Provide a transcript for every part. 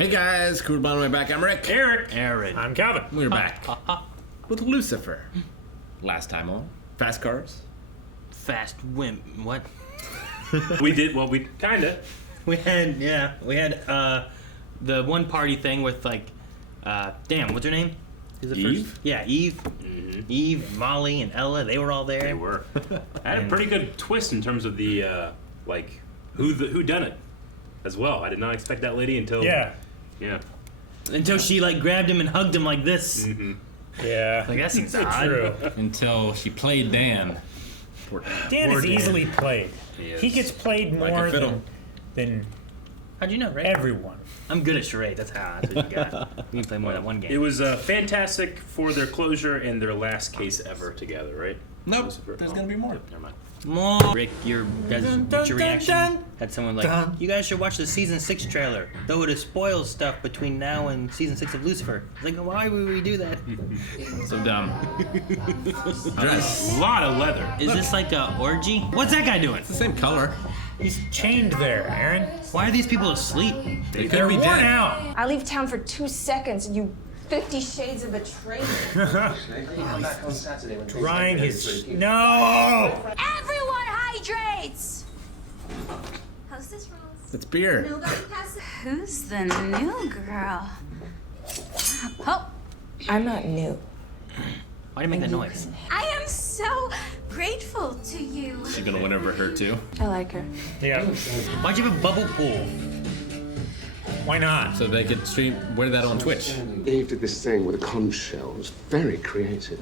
Hey guys, cool by the way back. I'm Rick. Aaron. I'm Calvin. We're back with Lucifer. Last time on Fast Cars. Fast Wimp. What? We kinda. We had the one party thing with like, damn, what's her name? Who's the Eve? First? Yeah, Eve. Mm-hmm. Eve, Molly, and Ella. They were all there. They were. I had a pretty good twist in terms of the who done it as well. I did not expect that lady until Until she like grabbed him and hugged him like this. Mm-hmm. Yeah. Like that seems odd. True. Until she played Dan. Dan is easily played. He gets played more than How'd you know, Ray? everyone. I'm good at charades. That's what you got. You can play more than one game. It was fantastic for their closure and their last case ever together, right? Nope. Lucifer. There's gonna be more. Never mind. More. Rick, what's your reaction? Had someone like, you guys should watch the season 6 trailer, though it spoils stuff between now and season 6 of Lucifer. It's like, why would we do that? So dumb. Dress. A lot of leather. Is this like a orgy? What's that guy doing? It's the same color. He's chained there, Aaron. Why are these people asleep? They're worn dead. out. I leave town for 2 seconds and you 50 shades of a traitor. Drying his... No! Everyone hydrates! How's this, Rose? It's beer. Who's the new girl? Oh, I'm not new. Why do you make that noise? I am so grateful to you. She's gonna win over her too. I like her. Yeah. Why'd you have a bubble pool? Why not? So they could wear that on Twitch. Eve did this thing with a conch shell. It was very creative.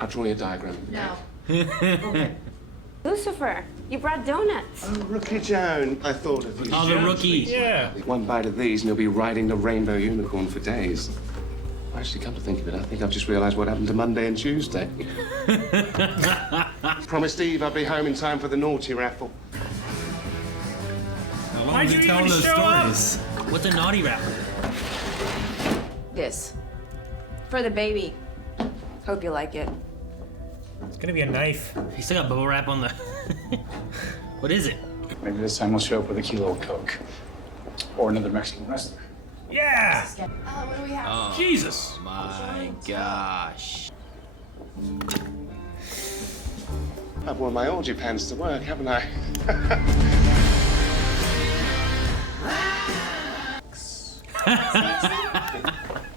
I'll draw you a diagram. No. Lucifer, you brought donuts. Oh, Rookie Joan. I thought of you. Oh, the rookie. Yeah. One bite of these and you'll be riding the rainbow unicorn for days. Actually, come to think of it, I think I've just realised what happened to Monday and Tuesday. Promised Eve I'd be home in time for the naughty raffle. Why'd you even show up? What's a naughty rapper? This. For the baby. Hope you like it. It's gonna be a knife. You still got bubble wrap on the... What is it? Maybe this time we'll show up with a kilo of Coke. Or another Mexican wrestler. Yeah! What do we have? Oh, Jesus! My gosh. I've worn my orgy pants to work, haven't I?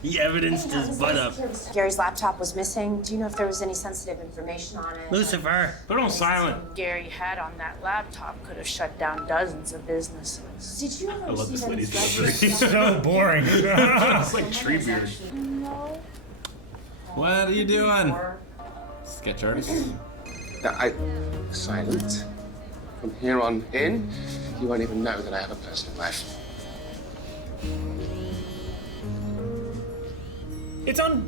He evidenced his butt up. Gary's laptop was missing. Do you know if there was any sensitive information on it? Lucifer. Put it on silent. Gary had on that laptop could have shut down dozens of businesses. Did you ever I love this receive any lady's delivery. So boring. It's like Treebeard. No. What are you doing? Sketch artist. Silent. From here on in, you won't even know that I have a personal life. It's on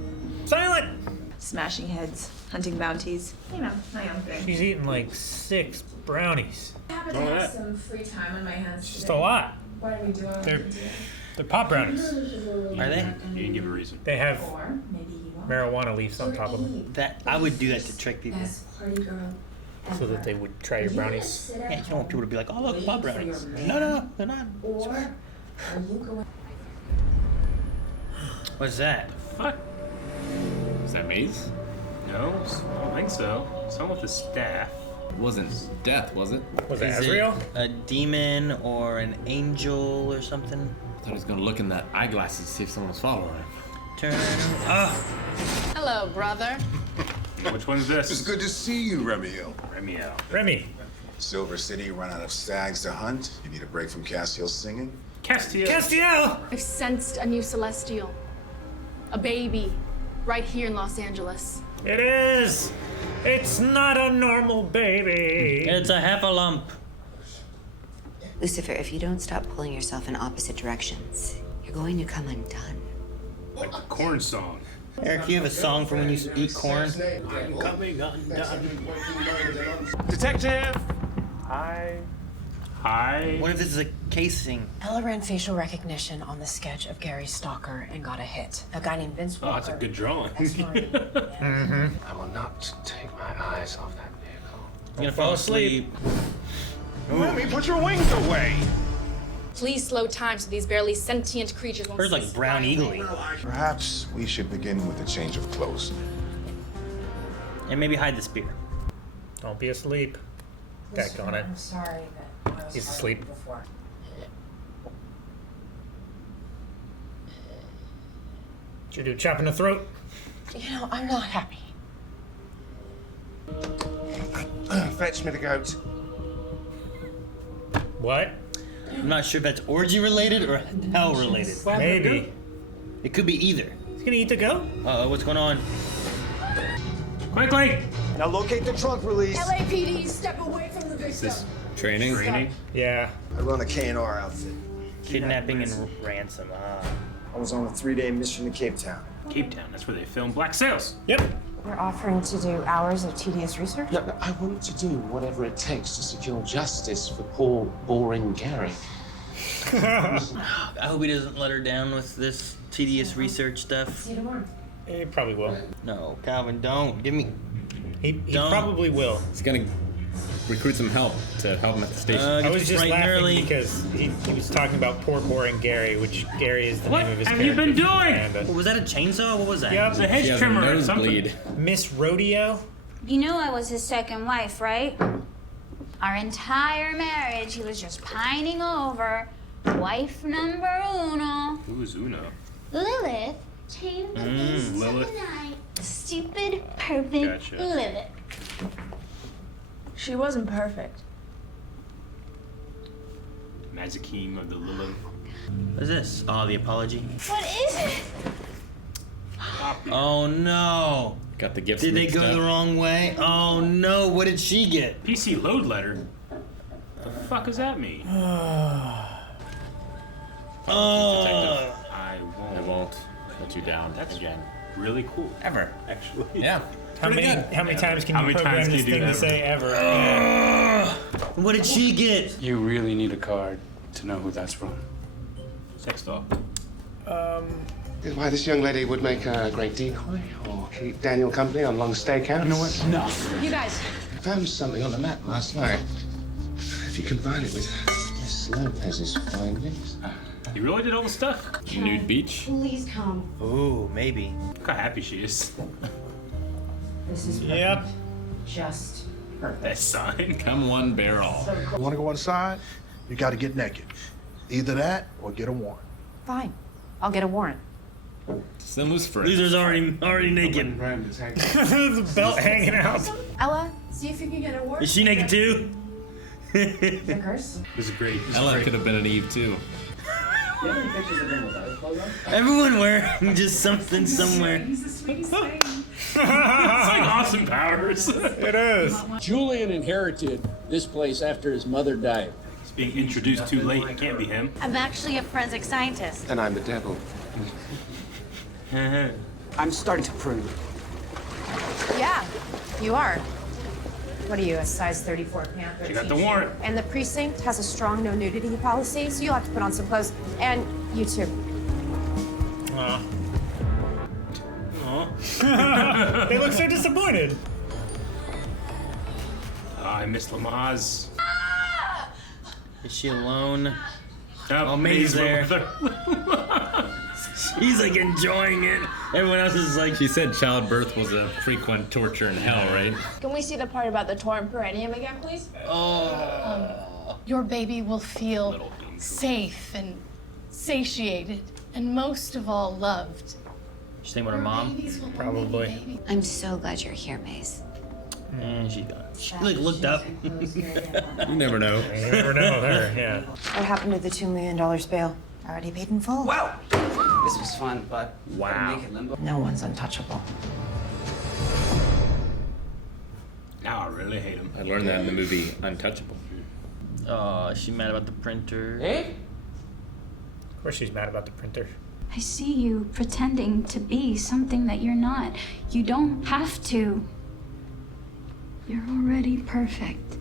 silent. Smashing heads, hunting bounties. You know, my own thing. She's eaten like 6 brownies. I happen to have some free time on my hands It's today. just a lot. Why don't we do it? They're pop brownies. Are they? You didn't give a reason. They have Or maybe you won't. marijuana leaves on top of them That I would do that to trick people. Best party girl so that they would try your brownies. Yeah, you don't want people to be like, oh look, pop brownies. No, they're not. Or are you going? What's that? Fuck. Is that Maze? No, I don't think so. Someone with a staff. It wasn't death, was it? Was it Is Azrael? it a demon or an angel or something? I thought he was gonna look in that eyeglasses to see if someone was following him. Turn. Ah. Hello, brother. Which one's this? It's good to see you, Remiel. Remiel. Remy. Silver City run out of stags to hunt. You need a break from Castiel's singing? Castiel. Castiel! I've sensed a new celestial. A baby. Right here in Los Angeles. It is! It's not a normal baby! It's a heffalump. Lucifer, if you don't stop pulling yourself in opposite directions, you're going to come undone. Like the corn song. Eric, you have a song for when you eat corn? I'm coming undone. Detective! Hi. Hi. What if this is a casing? Ella ran facial recognition on the sketch of Gary's stalker and got a hit. A guy named Vince Walker. Oh, that's a good drawing. I will not take my eyes off that vehicle. You're gonna fall asleep. Remy, put your wings away! Please slow time so these barely sentient creatures won't Birds like cease brown violating. eagle. Perhaps we should begin with a change of clothes. And maybe hide the spear. Don't be asleep. Back on it. I'm sorry that I was He's hard asleep. on you before. Should do a chop in the throat. You know, I'm not happy. Fetch me the goat. What? I'm not sure if that's orgy related or hell related. Maybe. It could be either. He's gonna eat the goat? What's going on? Quickly! Now locate the trunk release. LAPD, step away from the big This stuff. training? Yeah. I run a K&R outfit. Kidnapping and ransom. I was on a 3-day mission to Cape Town. Cape Town, that's where they film Black Sails. Yep. We're offering to do hours of tedious research? No, I want to do whatever it takes to secure justice for poor, boring Gary. I hope he doesn't let her down with this tedious research stuff. See you tomorrow. He probably will. No, Calvin, don't. Give me. He probably will. He's gonna recruit some help to help him at the station. I was just laughing early. because he was talking about poor boring Gary, which Gary is the What name of his have character. you been doing? Amanda. Was that a chainsaw? What was that? Yep. It's a hedge She has a trimmer or something. nosebleed. Miss Rodeo. You know I was his second wife, right? Our entire marriage, he was just pining over wife number uno. Who's Uno? Lilith came to visit Lilith. tonight. Stupid, perfect Gotcha. Lilith. She wasn't perfect. Mazakim of the Lilith. What is this? Oh, the apology. What is it? Oh no. Got the gifts Did they mixed go up. the wrong way? Oh no. What did she get? PC load letter? The fuck does that mean? Oh. I I won't let you down again. Really cool. Ever. Actually. Yeah. How many times can How you many program times can this you do thing to that? say ever? What did she get? You really need a card to know who that's from. Sex doll. Why this young lady would make a great decoy or keep Daniel company on long stakeouts. You know what? No. You guys, I found something on the map last night. If you combine it with Miss Lopez's findings. You really did all the stuff? Nude beach. Please come. Ooh, maybe. Look how happy she is. This is perfect. Yep. Just perfect. That sign. Come one barrel. You want to go inside? You got to get naked. Either that or get a warrant. Fine. I'll get a warrant. Send Lucifer. Loser's already naked. The belt hanging out. Ella, see if you can get a word. Is she naked too? The curse? This is great. This is Ella great. could have been an Eve too. Everyone wearing just something somewhere. He's the sweetest thing. It's like Austin Powers. It is. Julian inherited this place after his mother died. It's being introduced too late. It can't be him. I'm actually a forensic scientist. And I'm the devil. I'm starting to prune. Yeah, you are. What are you, a size 34 pant? She got the warrant. And the precinct has a strong no nudity policy, so you'll have to put on some clothes. And you too. They look so disappointed. Oh, I miss Lamaze. Is she alone? Oh, May's there. She's like enjoying it. Everyone else is like. She said childbirth was a frequent torture in hell, right? Can we see the part about the torn perineum again, please? Your baby will feel safe and satiated, and most of all, loved. She's thinking about her mom. Probably. I'm so glad you're here, Maze. And she got. She like looked up. You never know. You never know her, yeah. What happened to the $2 million bail? Already paid in full? Wow! This was fun, but Wow. make it limbo. No one's untouchable. Now I really hate him. I learned that in the movie Untouchable. Oh, is she mad about the printer? Hey? Of course she's mad about the printer. I see you pretending to be something that you're not. You don't have to. You're already perfect.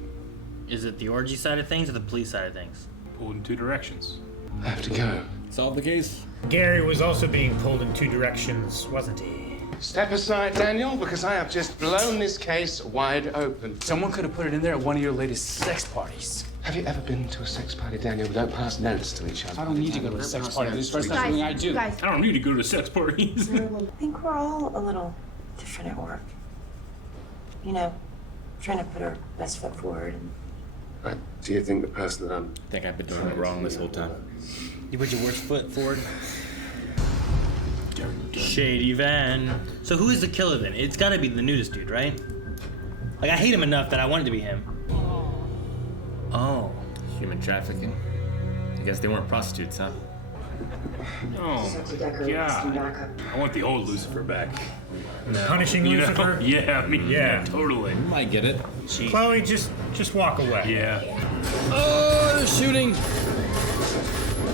Is it the orgy side of things or the police side of things? Pulled in two directions. I have to go. Solve the case. Gary was also being pulled in two directions, wasn't he? Step aside, Daniel, because I have just blown this case wide open. Someone could have put it in there at one of your latest sex parties. Have you ever been to a sex party, Daniel? We don't pass notes to each other. I don't need to go to a sex party. This is not something I do. I don't need to go to sex parties. I think we're all a little different at work. You know, trying to put our best foot forward. Do you think the person that I'm... I think I've been doing it wrong this whole time. You put your worst foot forward. Shady Van. So who is the killer then? It's gotta be the nudist dude, right? Like, I hate him enough that I want it to be him. Oh. Human trafficking. I guess they weren't prostitutes, huh? Oh, God. I want the old Lucifer back. No. Punishing Lucifer? Yeah, I mean, yeah, totally. You might get it. Chloe, just walk away. Yeah. Oh, they're shooting.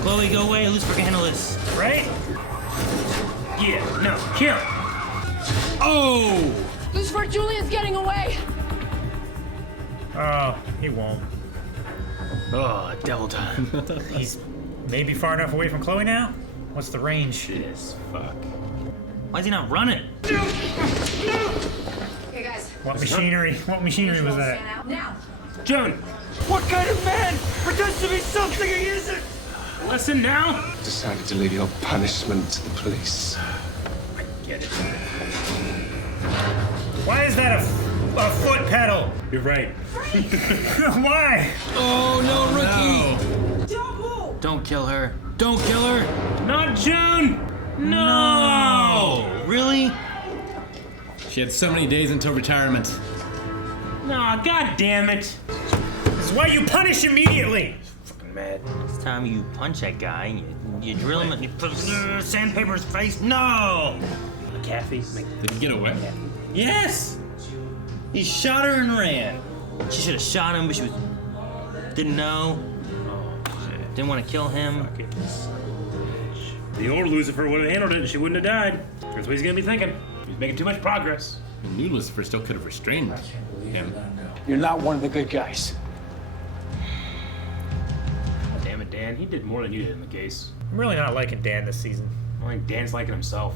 Chloe, go away. Lucifer can handle this. Right? Yeah, no, kill. Oh! Lucifer, Julian's getting away. Oh, he won't. Oh, devil time. He's maybe far enough away from Chloe now? What's the range? Yes, fuck. Why is he not running? Okay, guys. What machinery was that? Now. Joan! What kind of man pretends to be something he isn't? Listen now. Decided to leave your punishment to the police. I get it. Why is that a foot pedal? You're right. Why? Oh, no, Rookie! Don't move. Don't kill her. Don't kill her! Not Joan! No! Really? She had so many days until retirement. No, god damn it. This is why you punish immediately. Fucking mad. This time you punch that guy and you drill him and you put sandpaper in his face. No! Kathy, Did he get away? Yes! He shot her and ran. She should have shot him, but she didn't know. Didn't want to kill him. The old Lucifer would have handled it and she wouldn't have died. That's what he's gonna be thinking. He's making too much progress. The new Lucifer still could have restrained him. You're not one of the good guys. Damn it, Dan. He did more than you did in the case. I'm really not liking Dan this season. I think Dan's liking himself.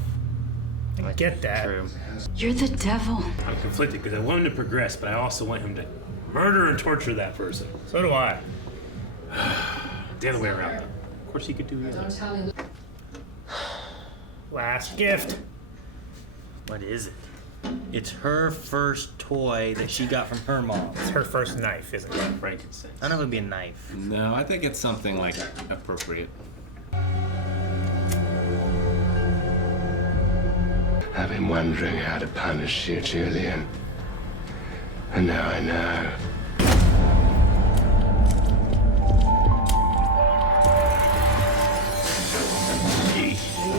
I get that. True. You're the devil. I'm conflicted because I want him to progress, but I also want him to murder and torture that person. So do I. The other way around. Of course he could do that. Last gift. What is it? It's her first toy that she got from her mom. It's her first knife, isn't it? Frankincense. I don't know if it'd be a knife. No, I think it's something like appropriate. I've been wondering how to punish you, Julian. And now I know.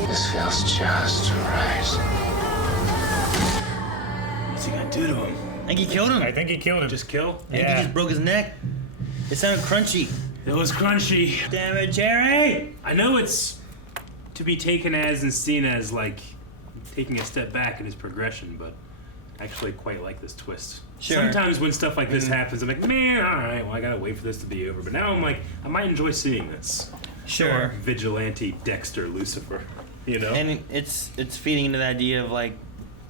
This feels just right. What's he gonna do to him? I think he killed him. I think he killed him. Just kill? I think he just broke his neck. It sounded crunchy. It was crunchy. Damn it, Jerry! I know it's to be taken as and seen as like taking a step back in his progression, but I actually quite like this twist. Sure. Sometimes when stuff like this happens, I'm like, man, all right, well, I gotta wait for this to be over. But now I'm like, I might enjoy seeing this. Sure. Vigilante Dexter Lucifer, you know? And it's feeding into the idea of like,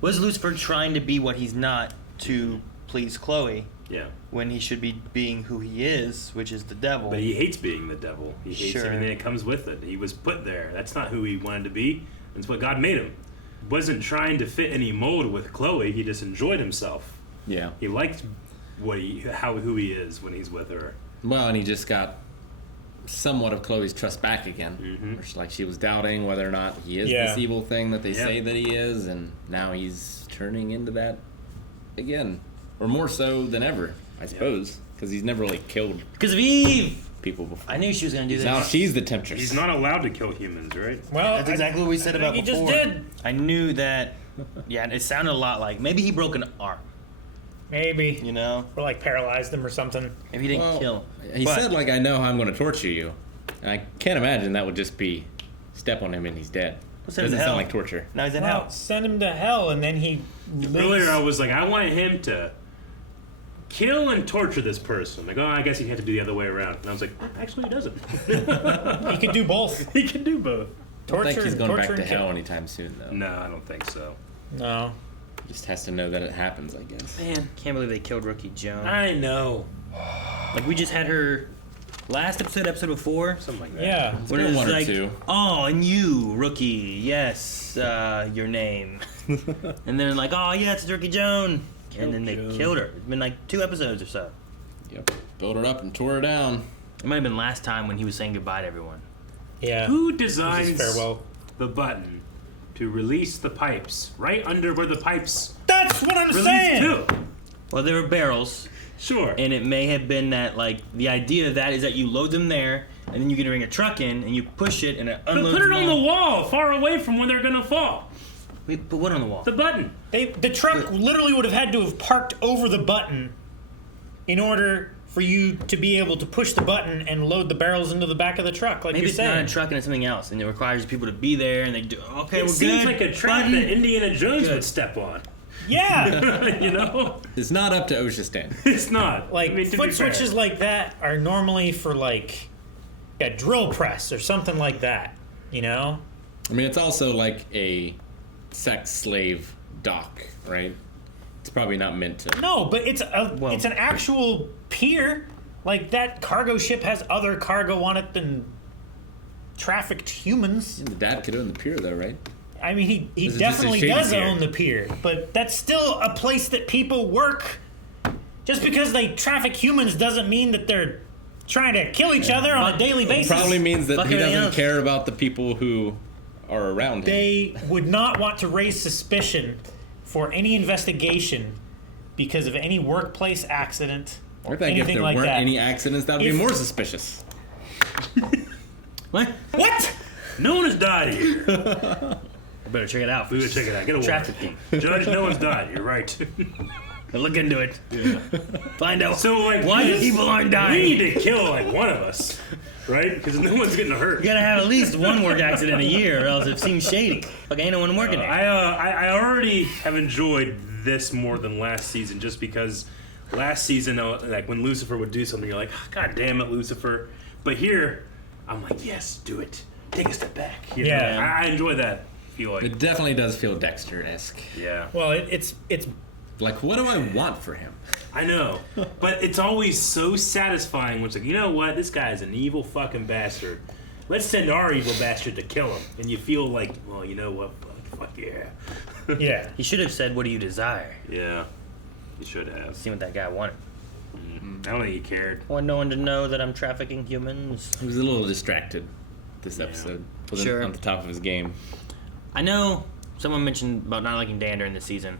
was Lucifer trying to be what he's not to please Chloe? Yeah. When he should be being who he is, which is the devil. But he hates being the devil. He hates Sure. everything that comes with it. He was put there. That's not who he wanted to be. That's what God made him. Wasn't trying to fit any mold with Chloe. He just enjoyed himself. Yeah. He liked who he is when he's with her. Well, and he just got somewhat of Chloe's trust back again. Mm-hmm. Like she was doubting whether or not he is this evil thing that they say that he is, and now he's turning into that again, or more so than ever, I suppose, because he's never really killed because of Eve people before. I knew she was gonna do this. Now she's the temptress. He's not allowed to kill humans, right? Well, that's exactly what we said about he before. just did. I knew that. Yeah, it sounded a lot like maybe he broke an arm. Maybe. You know, or like paralyzed him or something. Maybe he didn't kill him. He said like, I know how I'm going to torture you, and I can't imagine that would just be step on him and he's dead. Doesn't sound like torture. Now he's in Well, hell. send him to hell, and then he lives. Earlier I was like, I want him to kill and torture this person. Like, oh, I guess he'd have to do the other way around. And I was like, actually, he doesn't. He could do both. He can do both. I don't think he's going back to hell anytime soon, though. No, I don't think so. No. He just has to know that it happens, I guess. Man, can't believe they killed Rookie Joan. I know. Like we just had her last episode before, something like that. Yeah, when it was one or like, two. oh, and you, rookie, yes, your name, and then like, oh yeah, it's Rookie Joan, and then they killed her. It's been like 2 episodes or so. Yep, built her up and tore her down. It might have been last time when he was saying goodbye to everyone. Yeah. Who designs farewell. the button to release the pipes right under where the pipes? That's what I'm release saying. To? Well, there were barrels. Sure. And it may have been that, like, the idea of that is that you load them there, and then you can bring a truck in, and you push it, and it unloads. But put it on the wall, far away from where they're gonna fall. Wait, but what on the wall? The button. The truck literally would have had to have parked over the button in order for you to be able to push the button and load the barrels into the back of the truck, like Maybe you're it's saying. not a truck and it's something else, and it requires people to be there, and they do. Okay, It we're seems good. like a trap button. that Indiana Jones would step on. Yeah. You know? It's not up to OSHA standards. It's not. Like, I mean, to foot be fair. switches like that are normally for, like, a drill press or something like that, you know? I mean, it's also like a sex slave dock, right? It's probably not meant to. No, but it's an actual pier. Like, that cargo ship has other cargo on it than trafficked humans. The dad could own the pier, though, right? I mean, he This is just a definitely shady does pier. own the pier, but that's still a place that people work. Just because they traffic humans doesn't mean that they're trying to kill each other on a daily basis. Probably means that he doesn't else. care about the people who are around him. They would not want to raise suspicion for any investigation because of any workplace accident or I think if anything there like weren't that. any accidents, that would be more suspicious. What? What? No one has died here. Better check it out. We better check it out. Get a warrant. Trafficking. Judge, no one's died. You're right. Look into it. Yeah. Find out So, like, why people aren't dying. We need to kill, like, one of us. Right? Because no one's getting hurt. You gotta have at least one work accident a year, or else it seems shady. Like ain't no one working there. I already have enjoyed this more than last season, just because last season, like when Lucifer would do something, you're like, God damn it, Lucifer. But here, I'm like, yes, do it. Take a step back. You know? I enjoy that feeling. It definitely does feel Dexter-esque. Yeah. Well, it's like, what do I want for him? I know, but it's always so satisfying when it's like, you know what, this guy is an evil fucking bastard. Let's send our evil bastard to kill him. And you feel like, well, you know what, fuck yeah. Yeah. He should have said, what do you desire? Yeah, he should have. See what that guy wanted. I don't think he cared. I want no one to know that I'm trafficking humans. He was a little distracted this episode. Wasn't Sure. on the top of his game. I know someone mentioned about not liking Dan during this season,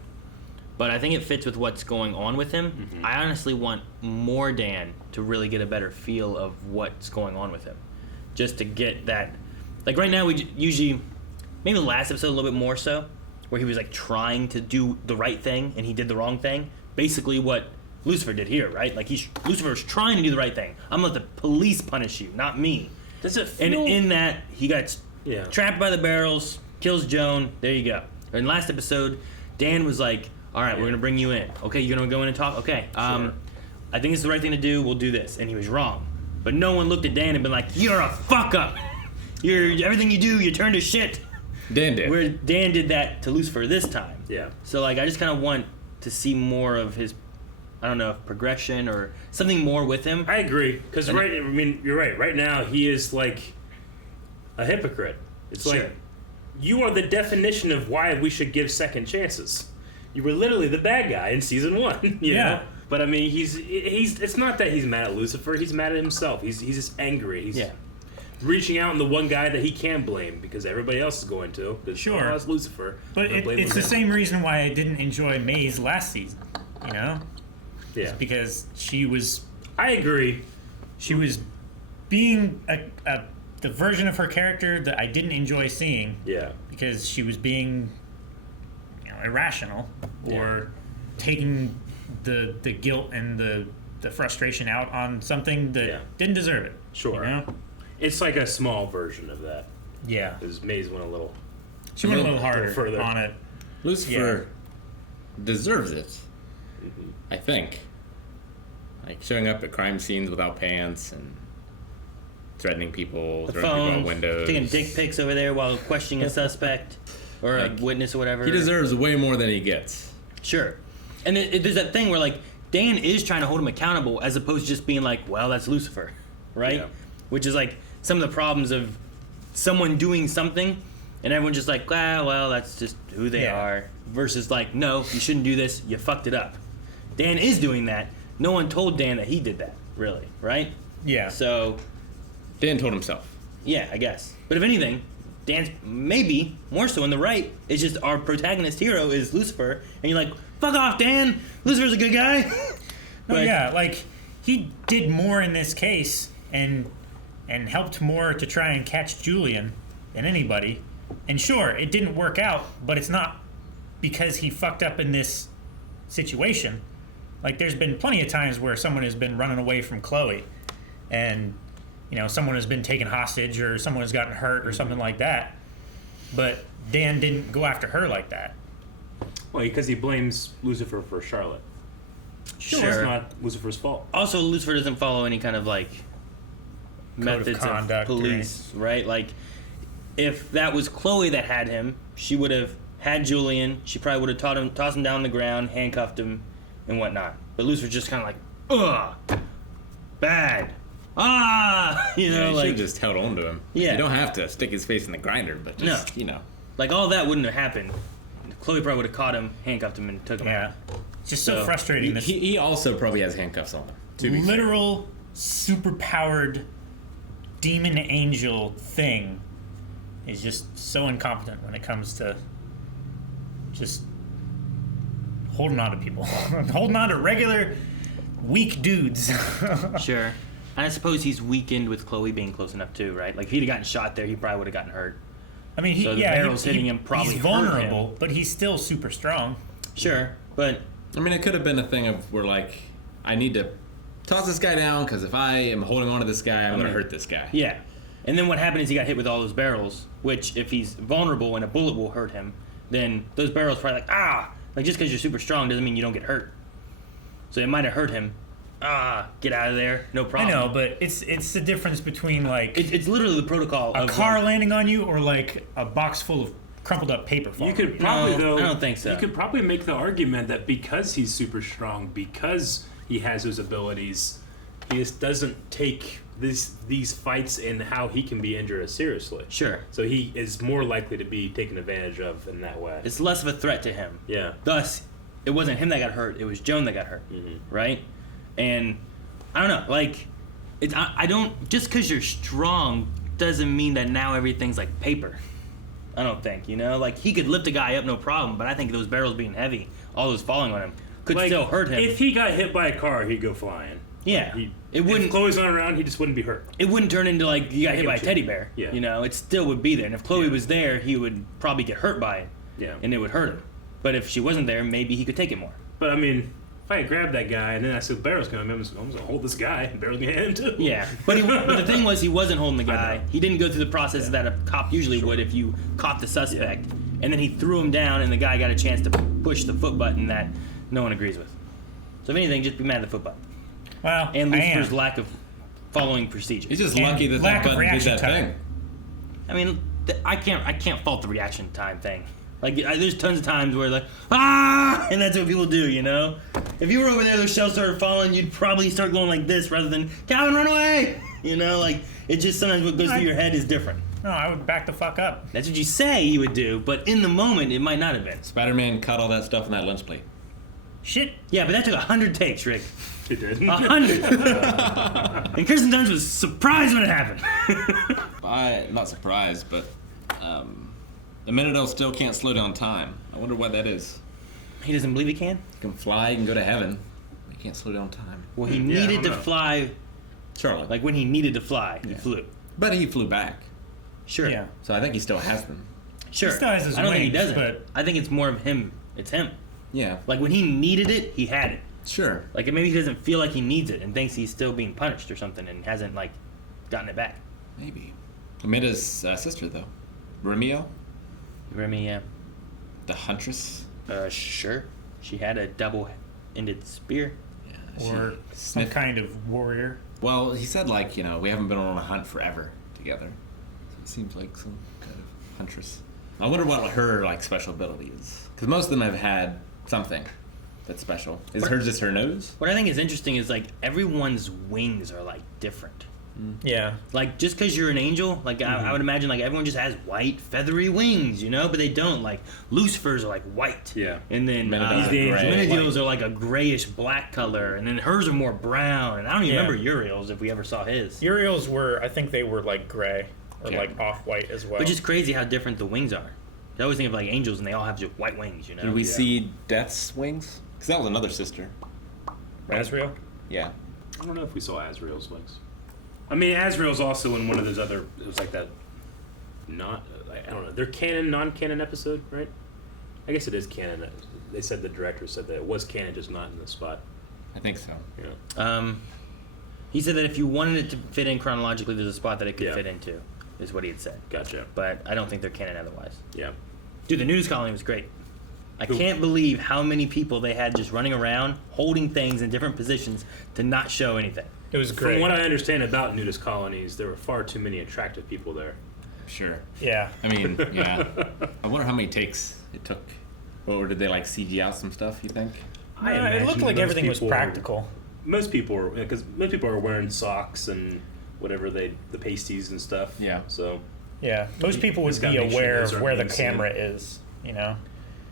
but I think it fits with what's going on with him. Mm-hmm. I honestly want more Dan to really get a better feel of what's going on with him. Just to get that. Like right now, we usually, maybe the last episode a little bit more so, where he was like trying to do the right thing and he did the wrong thing. Basically what Lucifer did here, right? Like Lucifer's trying to do the right thing. I'm gonna let the police punish you, not me. Does it And feel... in that, he got trapped by the barrels, kills Joan, there you go. In last episode, Dan was like, all right, we're going to bring you in. Okay, you're going to go in and talk? Okay, I think it's the right thing to do, we'll do this. And he was wrong. But no one looked at Dan and been like, you're a fuck-up. Everything you do, you turn to shit. Dan did. Where Dan did that to Lucifer this time. Yeah. So, like, I just kind of want to see more of his, I don't know, progression or something more with him. I agree, because you're right. Right now, he is like a hypocrite. It's like, you are the definition of why we should give second chances. You were literally the bad guy in season 1. You know? But I mean, he's. It's not that he's mad at Lucifer. He's mad at himself. He's just angry. He's reaching out on the one guy that he can blame because everybody else is going to. Sure. It's Lucifer. But it's the same reason why I didn't enjoy May's last season, you know? Yeah. It's because she was... I agree. She was being the version of her character that I didn't enjoy seeing. Yeah. Because she was being, irrational or taking the guilt and the frustration out on something that didn't deserve it. Sure. You know? It's like a small version of that. Yeah. Because Maze went a little... She went a little harder further on it. Lucifer deserves it, I think. Like showing up at crime scenes without pants and threatening people, throwing people out windows. Taking dick pics over there while questioning a suspect or a witness or whatever. He deserves way more than he gets. Sure. And there's that thing where, like, Dan is trying to hold him accountable as opposed to just being like, well, that's Lucifer, right? Yeah. Which is like some of the problems of someone doing something and everyone's just like, well, that's just who they are. Versus like, no, you shouldn't do this. You fucked it up. Dan is doing that. No one told Dan that he did that, really, right? Yeah. So Dan told himself. Yeah, I guess. But if anything, Dan's maybe more so in the right. It's just our protagonist hero is Lucifer, and you're like, fuck off, Dan. Lucifer's a good guy. No, yeah, like he did more in this case and helped more to try and catch Julian than anybody. And sure, it didn't work out, but it's not because he fucked up in this situation. Like, there's been plenty of times where someone has been running away from Chloe, and someone has been taken hostage, or someone has gotten hurt, or something like that. But Dan didn't go after her like that. Well, because he blames Lucifer for Charlotte. Sure. It's not Lucifer's fault. Also, Lucifer doesn't follow any kind of like methods of conduct, police, right? Like, if that was Chloe that had him, she would have had Julian. She probably would have tossed him down on the ground, handcuffed him, and whatnot. But Lucifer's just kind of like, ugh, bad. He should have just held on to him. Yeah. You don't have to stick his face in the grinder, but just, Like, all that wouldn't have happened. Chloe probably would have caught him, handcuffed him, and took him out. It's just so frustrating. He also probably has handcuffs on him. To be literal, super-powered demon angel thing is just so incompetent when it comes to just holding on to people. Holding on to regular, weak dudes. Sure. And I suppose he's weakened with Chloe being close enough too, right? Like, if he'd have gotten shot there, he probably would have gotten hurt. I mean, so the barrels hitting him probably he's hurt vulnerable, him. but he's still super strong. Sure, but I mean, it could have been a thing of where, like, I need to toss this guy down because if I am holding on to this guy, I'm going to hurt this guy. Yeah. And then what happened is he got hit with all those barrels, which if he's vulnerable and a bullet will hurt him, then those barrels probably like just because you're super strong doesn't mean you don't get hurt. So it might have hurt him. Get out of there, no problem. I know, but it's the difference between like it's literally the protocol a of car like, landing on you or like a box full of crumpled up paper falling. You could probably I don't think so. You could probably make the argument that because he's super strong, because he has those abilities, he just doesn't take these fights and how he can be injured as seriously. Sure. So he is more likely to be taken advantage of in that way. It's less of a threat to him. Yeah. Thus, it wasn't him that got hurt. It was Joan that got hurt. Right? And I don't know. Like, I don't. Just because you're strong doesn't mean that now everything's like paper. I don't think. Like he could lift a guy up no problem, but I think those barrels being heavy, all those falling on him, could still hurt him. If he got hit by a car, he'd go flying. Yeah. It wouldn't. If Chloe's not around, he just wouldn't be hurt. It wouldn't turn into like you got hit by a teddy bear. Yeah. It still would be there. And if Chloe was there, he would probably get hurt by it. Yeah. And it would hurt him. But if she wasn't there, maybe he could take it more. But I mean, if I grabbed that guy and then I said the barrel's coming, I'm just gonna hold this guy. And barrel's gonna hit him too. Yeah. But the thing was, he wasn't holding the guy. He didn't go through the process that a cop usually would if you caught the suspect. Yeah. And then he threw him down, and the guy got a chance to push the foot button that no one agrees with. So if anything, just be mad at the foot button. Well, and Lucifer's lack of following procedures. He's just lucky that button did that thing. I mean, I can't fault the reaction time thing. Like, there's tons of times where like, and that's what people do, If you were over there, those shells started falling, you'd probably start going like this rather than, Calvin, run away! Like, it just sometimes what goes through your head is different. No, I would back the fuck up. That's what you say you would do, but in the moment, it might not have been. Spider-Man cut all that stuff on that lunch plate. Shit. Yeah, but that took 100 takes, Rick. It did. 100! And Kirsten Dunst was surprised when it happened. Not surprised, but the Minute still can't slow down time. I wonder why that is. He doesn't believe he can? He can fly, he can go to heaven. He can't slow down time. Well, he needed to fly. Charlotte. Like when he needed to fly, he flew. But he flew back. Sure. Yeah. So I think he still has them. Sure. He still has his I don't think he wings, doesn't. but I think it's more of him. It's him. Yeah. Like when he needed it, he had it. Sure. Like maybe he doesn't feel like he needs it and thinks he's still being punished or something and hasn't like gotten it back. Maybe. Amanda's sister though, Remy, yeah. The Huntress. Sure. She had a double-ended spear. Yeah. Or some kind of warrior. Well, he said like we haven't been on a hunt forever together. So it seems like some kind of huntress. I wonder what her like special ability is, because most of them have had something. that's special? Is hers just her nose? What I think is interesting is like everyone's wings are like different. Yeah. Like just because you're an angel, like I would imagine like everyone just has white feathery wings, you know, but they don't. Like Lucifer's are like white. Yeah. And then Menadiel's are like a grayish black color, and then hers are more brown. And I don't even remember Uriel's if we ever saw his. Uriel's I think they were like gray or like off-white as well. Which is crazy how different the wings are. I always think of like angels and they all have just white wings, you know. Did we see Death's wings? Because that was another sister. Right? Azrael? Yeah. I don't know if we saw Azrael's wings. I mean, Azrael's also in one of those other. It was like that. I don't know. They're canon, non-canon episode, right? I guess it is canon. They said the director said that it was canon, just not in the spot. I think so. Yeah. He said that if you wanted it to fit in chronologically, there's a spot that it could fit into. Is what he had said. Gotcha. But I don't think they're canon otherwise. Yeah. Dude, the Nudist colony was great. I can't believe how many people they had just running around, holding things in different positions to not show anything. It was great. From what I understand about nudist colonies, there were far too many attractive people there. Sure. Yeah. I mean, yeah. I wonder how many takes it took. Or did they like CG out some stuff, you think? It looked like everything was practical. Most people were, because most people are wearing socks and whatever the pasties and stuff. Yeah. So. Yeah. Most people would be aware of where the camera is, you know?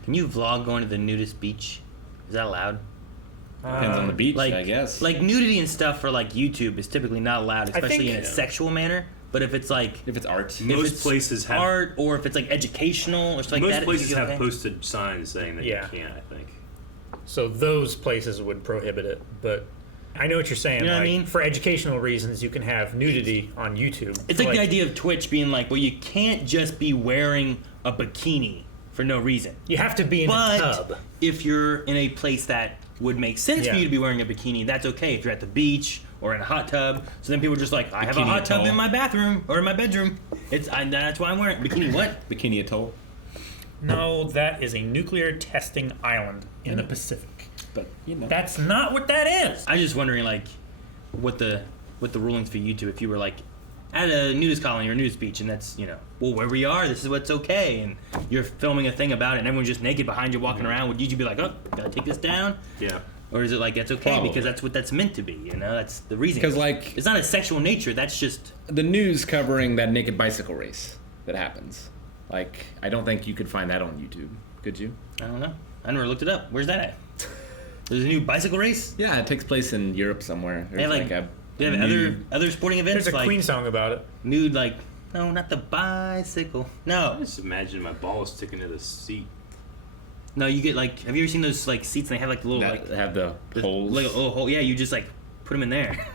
Can you vlog going to the nudist beach? Is that allowed? Depends on the beach, like, I guess. Like nudity and stuff for like YouTube is typically not allowed, especially in a sexual manner. But if it's like art, most places have art, or if it's like educational or stuff like that. Most places have posted signs saying that you can't. I think. So those places would prohibit it, but I know what you're saying. You know what I like, mean? For educational reasons, you can have nudity on YouTube. It's like the idea of Twitch being like, well, you can't just be wearing a bikini for no reason. You have to be in a tub. If you're in a place that would make sense for you to be wearing a bikini, that's okay. If you're at the beach or in a hot tub, so then people are just like, I have a hot tub in my bathroom or in my bedroom. That's why I'm wearing bikini. What? Bikini Atoll. No, that is a nuclear testing island in the Pacific. But you know, that's not what that is. I'm just wondering, like, what the rulings for YouTube if you were like at a nudist colony or a nudist beach, and that's, you know, well, where we are, this is what's okay, and you're filming a thing about it, and everyone's just naked behind you walking around. Would YouTube be like, oh, gotta take this down? Yeah. Or is it like, that's okay because that's what that's meant to be, you know? That's the reason. Because, like, it's not a sexual nature, that's just the news covering that naked bicycle race that happens. Like, I don't think you could find that on YouTube. Could you? I don't know. I never looked it up. Where's that at? There's a new bicycle race? Yeah, it takes place in Europe somewhere. They have they have other sporting events. There's a like Queen song about it. Nude, like, no, not the bicycle. No. I just imagine my balls sticking to the seat. No, you get like. Have you ever seen those like seats? And they have like the little that like have the holes. Like a little hole. Yeah, you just like put them in there.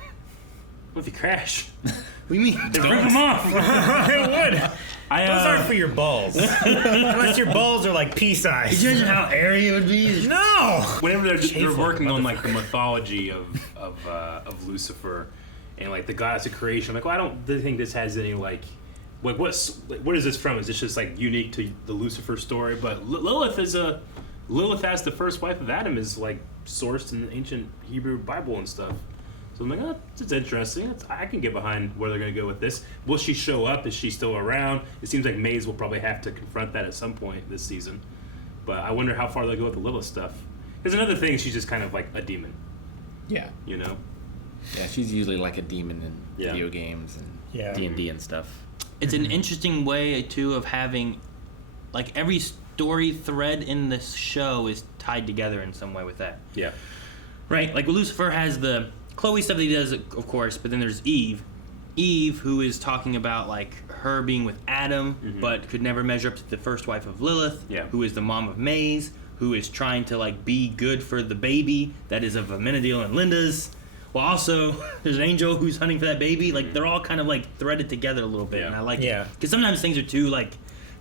What if you crash? What do you mean? They rip them off. It would. Those aren't for your balls. Unless your balls are like pea-sized. Could you imagine how airy it would be? No! Whenever they're working on like the mythology of Lucifer and like the goddess of creation, I'm like, well, I don't think this has any like what is this from? Is this just like unique to the Lucifer story? But Lilith as the first wife of Adam is like sourced in the ancient Hebrew Bible and stuff. So I'm like, oh, it's interesting. I can get behind where they're going to go with this. Will she show up? Is she still around? It seems like Maze will probably have to confront that at some point this season. But I wonder how far they'll go with the Lilith stuff. There's another thing, she's just kind of like a demon. Yeah. You know? Yeah, she's usually like a demon in video games and D&D and stuff. It's an interesting way, too, of having, like, every story thread in this show is tied together in some way with that. Yeah. Right? Like, Lucifer has the Chloe stuff that he does, of course, but then there's Eve. Eve, who is talking about, like, her being with Adam, but could never measure up to the first wife of Lilith, who is the mom of Maze, who is trying to, like, be good for the baby that is of Amenadiel and Linda's. Well, also, there's an angel who's hunting for that baby. Like, they're all kind of, like, threaded together a little bit, and I like it. Because sometimes things are too, like,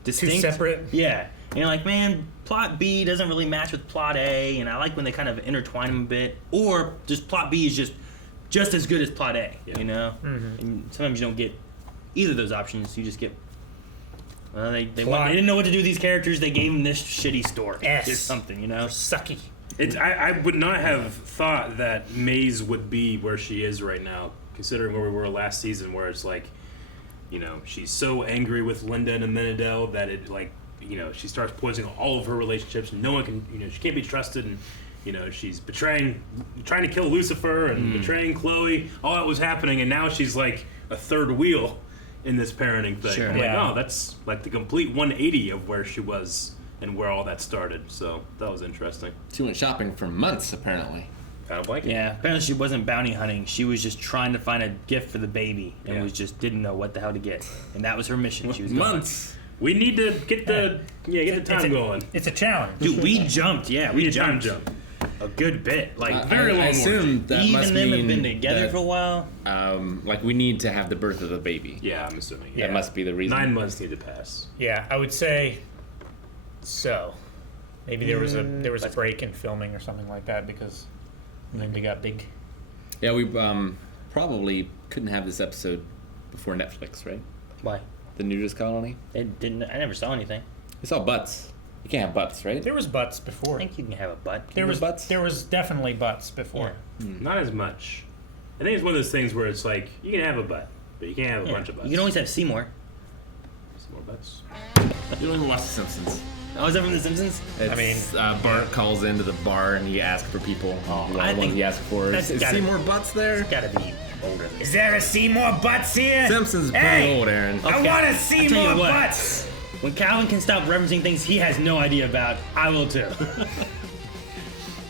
distinct. Too separate? Yeah. And you're like, man, plot B doesn't really match with plot A, and I like when they kind of intertwine them a bit. Or just plot B is just as good as plot A, you know? And sometimes you don't get either of those options. You just get, well, they didn't know what to do with these characters. They gave them this shitty story. It's something, you know? Sucky. I would not have thought that Maze would be where she is right now, considering where we were last season, where it's like, you know, she's so angry with Linda and Amenadiel that it, like, you know, she starts poisoning all of her relationships. No one can, you know, she can't be trusted, and You know, she's trying to kill Lucifer and betraying Chloe. All that was happening, and now she's like a third wheel in this parenting thing. Sure. I'm like, oh, that's like the complete 180 of where she was and where all that started. So that was interesting. She went shopping for months, apparently. Kind of like it. Yeah, apparently she wasn't bounty hunting. She was just trying to find a gift for the baby and didn't know what the hell to get. And that was her mission. She was months. We need to get the time going. It's a challenge. Dude, we jumped. Yeah, we time jumped. A good bit, like very long. I assume that even must them mean have been together that, for a while. Like we need to have the birth of the baby. Yeah, I'm assuming. That must be the reason. 9 months need to pass. Yeah, I would say so. Maybe there was a break in filming or something like that because Linda got big. Yeah, we probably couldn't have this episode before Netflix, right? Why? The Nudist Colony. It didn't. I never saw anything. We saw butts. You can't have butts, right? There was butts before. I think you can have a butt. There was butts. There was definitely butts before. Not as much. I think it's one of those things where it's like you can have a butt, but you can't have a bunch of butts. You can always have Seymour. Some more butts. You don't even watch The Simpsons. Oh, is that from The Simpsons? Bart calls into the bar and he asks for people. I think he asks for is Seymour Butts there? It's gotta be older. Is there a Seymour Butts here? Simpsons is pretty old, Aaron. I want to see more butts. When Calvin can stop referencing things he has no idea about, I will too.